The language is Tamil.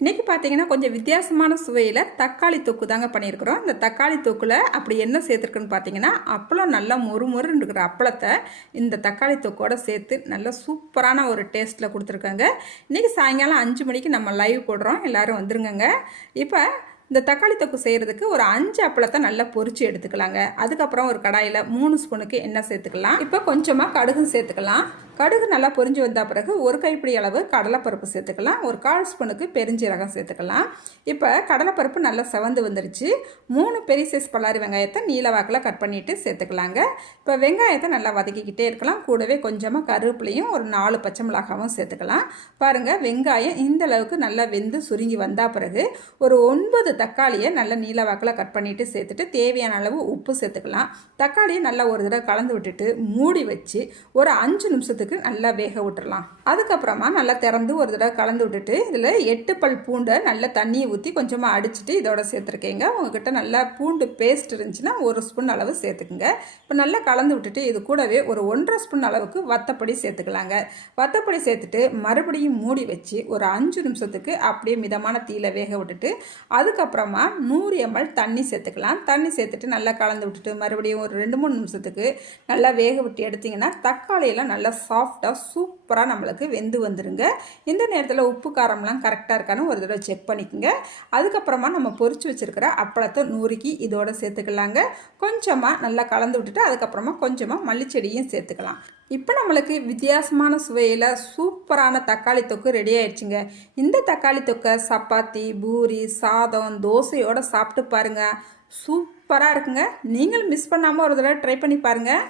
இன்றைக்கி பார்த்தீங்கன்னா கொஞ்சம் வித்தியாசமான சுவையில் தக்காளி தொக்கு தாங்க பண்ணியிருக்கிறோம். இந்த தக்காளி தொக்கில் அப்படி என்ன சேர்த்துருக்குன்னு பார்த்தீங்கன்னா, அப்பளம் நல்லா மொறுமொறுன்னு இருக்கிற அப்பளத்தை இந்த தக்காளி தொக்கோடு சேர்த்து நல்லா சூப்பரான ஒரு டேஸ்ட்டில் கொடுத்துருக்காங்க. இன்றைக்கி சாயங்காலம் 5 மணிக்கு நம்ம லைவ் போடுறோம், எல்லோரும் வந்துருங்க. இப்போ இந்த தக்காளி தொக்கு செய்கிறதுக்கு ஒரு 5 அப்பளத்தை நல்லா பொரிச்சு எடுத்துக்கலாங்க. அதுக்கப்புறம் ஒரு கடாயில் 3 ஸ்பூனுக்கு எண்ணெய் சேர்த்துக்கலாம். இப்போ கொஞ்சமாக கடுகு சேர்த்துக்கலாம். கடுகு நல்லா பொரிஞ்சு வந்த பிறகு ஒரு கைப்பிடி அளவு கடலைப்பருப்பு சேர்த்துக்கலாம். ஒரு 1/4 ஸ்பூனுக்கு பெருஞ்சீரகம் சேர்த்துக்கலாம். இப்போ கடலைப்பருப்பு நல்லா செவந்து வந்துருச்சு. 3 பெரிய சைஸ் பல்லாரி வெங்காயத்தை நீல வாக்கில் கட் பண்ணிவிட்டு சேர்த்துக்கலாங்க. இப்போ வெங்காயத்தை நல்லா வதக்கிக்கிட்டே இருக்கலாம். கூடவே கொஞ்சமாக கருவேப்பிலையும் ஒரு 4 பச்சை மிளகாவும் சேர்த்துக்கலாம். பாருங்கள், வெங்காயம் இந்த அளவுக்கு நல்லா வெந்து சுருங்கி வந்த பிறகு ஒரு 9 தக்காளியை நல்லா நீல வாக்கில் கட் பண்ணிவிட்டு சேர்த்துட்டு தேவையான அளவு உப்பு சேர்த்துக்கலாம். தக்காளியை நல்லா ஒரு தடவை கலந்து விட்டுட்டு மூடி வச்சு ஒரு 5 நிமிஷத்துக்கு நல்லா வேக விட்டுறலாம். அதுக்கப்புறமா நல்லா திறந்து ஒரு தடவை கலந்து விட்டுட்டு இதில் 8 பல் பூண்டை நல்லா தண்ணியை ஊற்றி கொஞ்சமாக அடிச்சுட்டு இதோட சேர்த்துருக்கேங்க. உங்ககிட்ட நல்லா பூண்டு பேஸ்ட் இருந்துச்சுன்னா 1 ஸ்பூன் அளவு சேர்த்துக்குங்க. இப்போ நல்லா கலந்து விட்டுட்டு இது கூடவே ஒரு 1.5 ஸ்பூன் அளவுக்கு வத்தப்பொடி சேர்த்துக்கலாங்க. வத்தப்பொடி சேர்த்துட்டு மறுபடியும் மூடி வச்சு ஒரு 5 நிமிஷத்துக்கு அப்படியே மிதமான தீயில வேக விட்டுட்டு அதுக்கப்புறமா 100 ml தண்ணி சேர்த்துக்கலாம். தண்ணி சேர்த்துட்டு நல்லா கலந்து விட்டுட்டு மறுபடியும் ஒரு 2-3 நிமிஷத்துக்கு நல்லா வேக விட்டு எடுத்திங்கன்னா தக்காளியெல்லாம் நல்லா சாஃப்டாக சூப்பராக நம்மளுக்கு வெந்து வந்துடுங்க. இந்த நேரத்தில் உப்பு காரம்லாம் கரெக்டாக இருக்கான்னு ஒரு தடவை செக் பண்ணிக்கோங்க. அதுக்கப்புறமா நம்ம பொரிச்சு வச்சுருக்கிற அப்பளத்தை நூறுக்கி இதோட சேர்த்துக்கலாங்க. கொஞ்சமாக நல்லா கலந்து விட்டுட்டு அதுக்கப்புறமா கொஞ்சமாக மல்லிச்செடியும் சேர்த்துக்கலாம். இப்போ நம்மளுக்கு வித்தியாசமான சுவையில் சூப்பரான தக்காளி தொக்கு ரெடி ஆயிடுச்சுங்க. இந்த தக்காளி தொக்கை சப்பாத்தி, பூரி, சாதம், தோசையோடு சாப்பிட்டு பாருங்கள். சூப்பராக இருக்குங்க. நீங்களும் மிஸ் பண்ணாமல் ஒரு தடவை ட்ரை பண்ணி பாருங்கள்.